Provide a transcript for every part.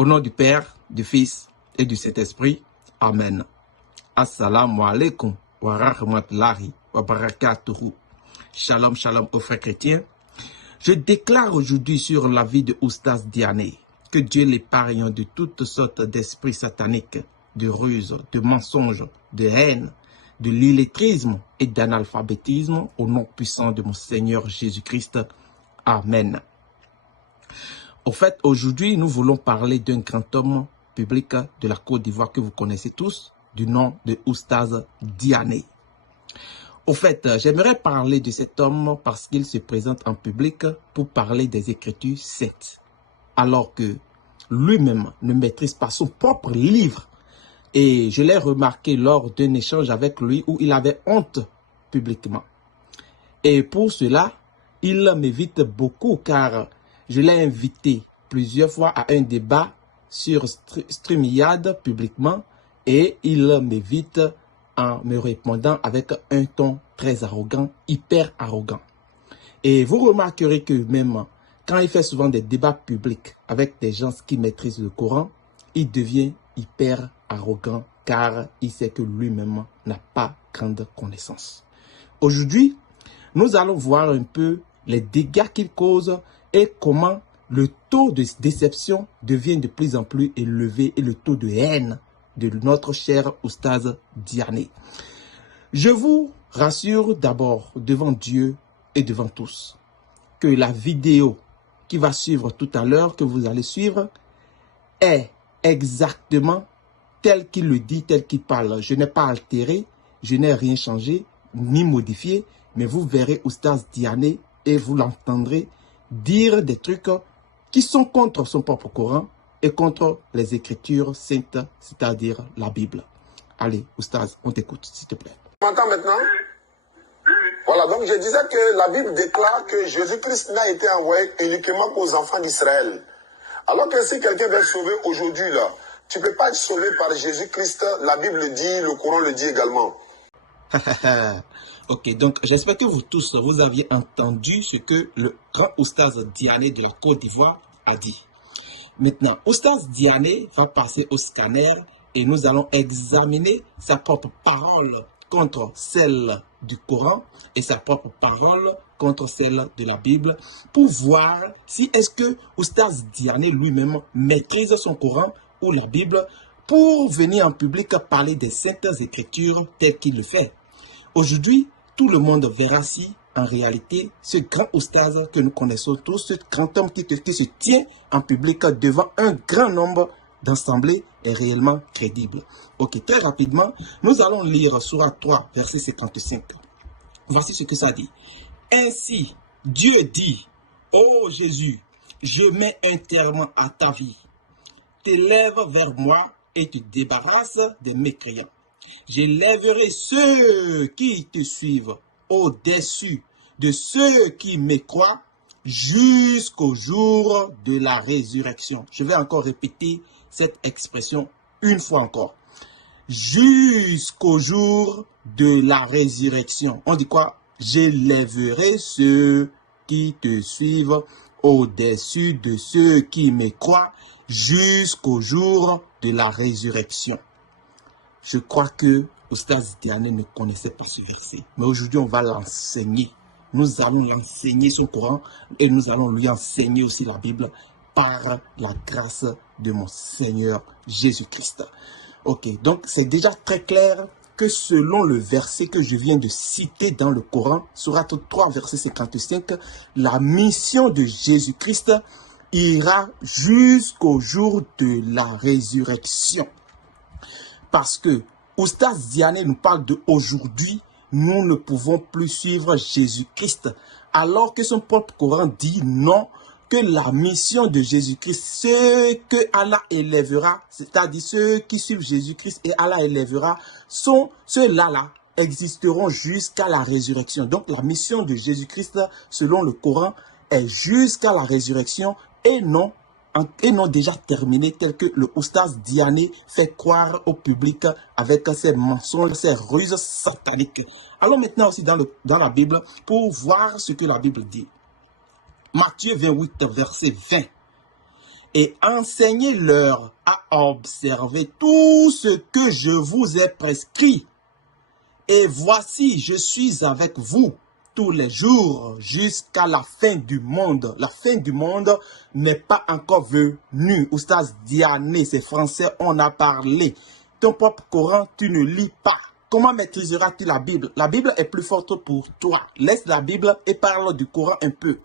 Au nom du Père, du Fils et du Saint-Esprit. Amen. Assalamu alaikum wa rahmatullahi wa barakatuhu. Shalom, shalom aux frères chrétiens. Je déclare aujourd'hui sur la vie de Oustaz Diané que Dieu l'épargne de toutes sortes d'esprits sataniques, de ruses, de mensonges, de haine, de l'illettrisme et d'analphabétisme au nom puissant de mon Seigneur Jésus-Christ. Amen. Au fait, aujourd'hui, nous voulons parler d'un grand homme public de la Côte d'Ivoire que vous connaissez tous, du nom de Oustaz Diané. Au fait, j'aimerais parler de cet homme parce qu'il se présente en public pour parler des Écritures saintes, alors que lui-même ne maîtrise pas son propre livre. Et je l'ai remarqué lors d'un échange avec lui où il avait honte publiquement. Et pour cela, il m'évite beaucoup car je l'ai invité plusieurs fois à un débat sur StreamYard publiquement et il m'évite en me répondant avec un ton très arrogant, hyper arrogant. Et vous remarquerez que même quand il fait souvent des débats publics avec des gens qui maîtrisent le Coran, il devient hyper arrogant car il sait que lui-même n'a pas grande connaissance. Aujourd'hui, nous allons voir un peu les dégâts qu'il cause et comment le taux de déception devient de plus en plus élevé et le taux de haine de notre cher Oustaz Diané. Je vous rassure d'abord devant Dieu et devant tous que la vidéo qui va suivre tout à l'heure, que vous allez suivre, est exactement tel qu'il le dit, tel qu'il parle. Je n'ai pas altéré, je n'ai rien changé, ni modifié, mais vous verrez Oustaz Diané et vous l'entendrez dire des trucs qui sont contre son propre Coran et contre les Écritures saintes, c'est-à-dire la Bible. Allez, Oustaz, on t'écoute, s'il te plaît. Tu m'entends maintenant? Voilà, donc je disais que la Bible déclare que Jésus-Christ n'a été envoyé uniquement aux enfants d'Israël. Alors que si quelqu'un veut sauver aujourd'hui, là, tu ne peux pas être sauvé par Jésus-Christ, la Bible le dit, le Coran le dit également. Ok, donc j'espère que vous tous, vous aviez entendu ce que le grand Oustaz Diané de la Côte d'Ivoire a dit. Maintenant, Oustaz Diané va passer au scanner et nous allons examiner sa propre parole contre celle du Coran et sa propre parole contre celle de la Bible pour voir si est-ce que Oustaz Diané lui-même maîtrise son Coran ou la Bible pour venir en public parler des saintes écritures telles qu'il le fait. Aujourd'hui, tout le monde verra si, en réalité, ce grand oustaz que nous connaissons tous, ce grand homme qui se tient en public devant un grand nombre d'assemblées est réellement crédible. Ok, très rapidement, nous allons lire Sourate 3, verset 55. Voici ce que ça dit. Ainsi, Dieu dit, ô Jésus, je mets un terme à ta vie. T'élèves vers moi et te débarrasses des mécréants. J'élèverai ceux qui te suivent au-dessus de ceux qui me croient jusqu'au jour de la résurrection. Je vais encore répéter cette expression une fois encore. Jusqu'au jour de la résurrection. On dit quoi? J'élèverai ceux qui te suivent au-dessus de ceux qui me croient jusqu'au jour de la résurrection. Je crois que Oustaz Diané ne connaissait pas ce verset. Mais aujourd'hui, on va l'enseigner. Nous allons l'enseigner son Coran et nous allons lui enseigner aussi la Bible par la grâce de mon Seigneur Jésus-Christ. Ok, donc c'est déjà très clair que selon le verset que je viens de citer dans le Coran, Sourate 3, verset 55, la mission de Jésus-Christ ira jusqu'au jour de la résurrection. Parce que Oustaz Diané nous parle d'aujourd'hui, nous ne pouvons plus suivre Jésus-Christ. Alors que son propre Coran dit non, que la mission de Jésus-Christ, ceux que Allah élèvera, c'est-à-dire ceux qui suivent Jésus-Christ et Allah élèvera, sont ceux-là existeront jusqu'à la résurrection. Donc la mission de Jésus-Christ, selon le Coran, est jusqu'à la résurrection et non déjà terminé tel que le Oustaz Diané fait croire au public avec ses mensonges, ses ruses sataniques. Allons maintenant aussi dans la Bible pour voir ce que la Bible dit. Matthieu 28, verset 20. et enseignez-leur à observer tout ce que je vous ai prescrit. Et voici, je suis avec vous tous les jours jusqu'à la fin du monde. La fin du monde n'est pas encore venue. Oustaz Diané, c'est français, on a parlé. Ton propre Coran, tu ne lis pas. Comment maîtriseras-tu la Bible? La Bible est plus forte pour toi. Laisse la Bible et parle du Coran un peu.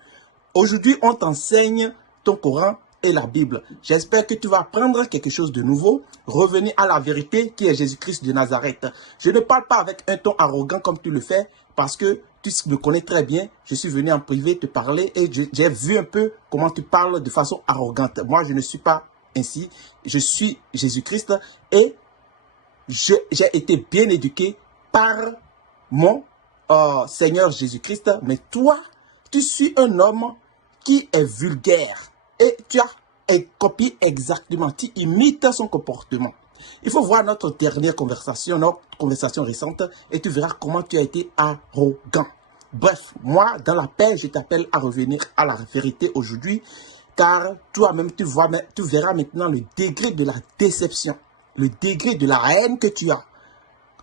Aujourd'hui, on t'enseigne ton Coran et la Bible. J'espère que tu vas apprendre quelque chose de nouveau, revenir à la vérité qui est Jésus-Christ de Nazareth. Je ne parle pas avec un ton arrogant comme tu le fais parce que tu me connais très bien. Je suis venu en privé te parler et j'ai vu un peu comment tu parles de façon arrogante. Moi, je ne suis pas ainsi. Je suis Jésus-Christ et j'ai été bien éduqué par mon Seigneur Jésus-Christ. Mais toi, tu suis un homme qui est vulgaire. Et tu as copié exactement, tu imites son comportement. Il faut voir notre dernière conversation, notre conversation récente, et tu verras comment tu as été arrogant. Bref, moi, dans la paix, je t'appelle à revenir à la vérité aujourd'hui, car toi-même, tu verras maintenant le degré de la déception, le degré de la haine que tu as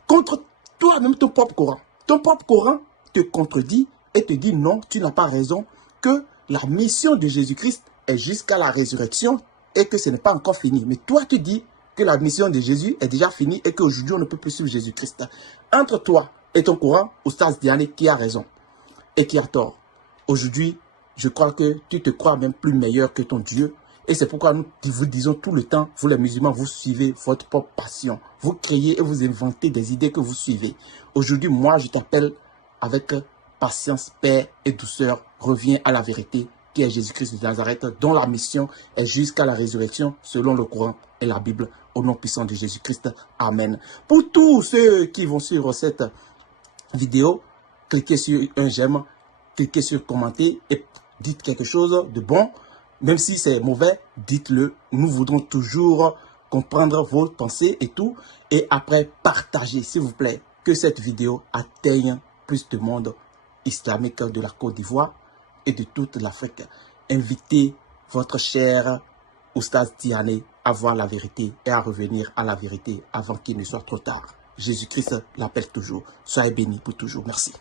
contre toi-même, ton propre Coran. Ton propre Coran te contredit et te dit non, tu n'as pas raison, que la mission de Jésus-Christ est jusqu'à la résurrection et que ce n'est pas encore fini. Mais toi, tu dis que la mission de Jésus est déjà finie et qu'aujourd'hui, on ne peut plus suivre Jésus-Christ. Entre toi et ton Coran, Oustaz Diané, qui a raison et qui a tort. Aujourd'hui, je crois que tu te crois même plus meilleur que ton Dieu. Et c'est pourquoi nous vous disons tout le temps, vous les musulmans, vous suivez votre propre passion. Vous créez et vous inventez des idées que vous suivez. Aujourd'hui, moi, je t'appelle avec patience, paix et douceur. Reviens à la vérité qui est Jésus-Christ de Nazareth, dont la mission est jusqu'à la résurrection, selon le Coran et la Bible, au nom puissant de Jésus-Christ. Amen. Pour tous ceux qui vont suivre cette vidéo, cliquez sur un j'aime, cliquez sur commenter et dites quelque chose de bon. Même si c'est mauvais, dites-le. Nous voudrons toujours comprendre vos pensées et tout. Et après, partagez, s'il vous plaît, que cette vidéo atteigne plus de monde islamique de la Côte d'Ivoire et de toute l'Afrique. Invitez votre cher Oustaz Diané à voir la vérité et à revenir à la vérité avant qu'il ne soit trop tard. Jésus-Christ l'appelle toujours. Soyez bénis pour toujours. Merci.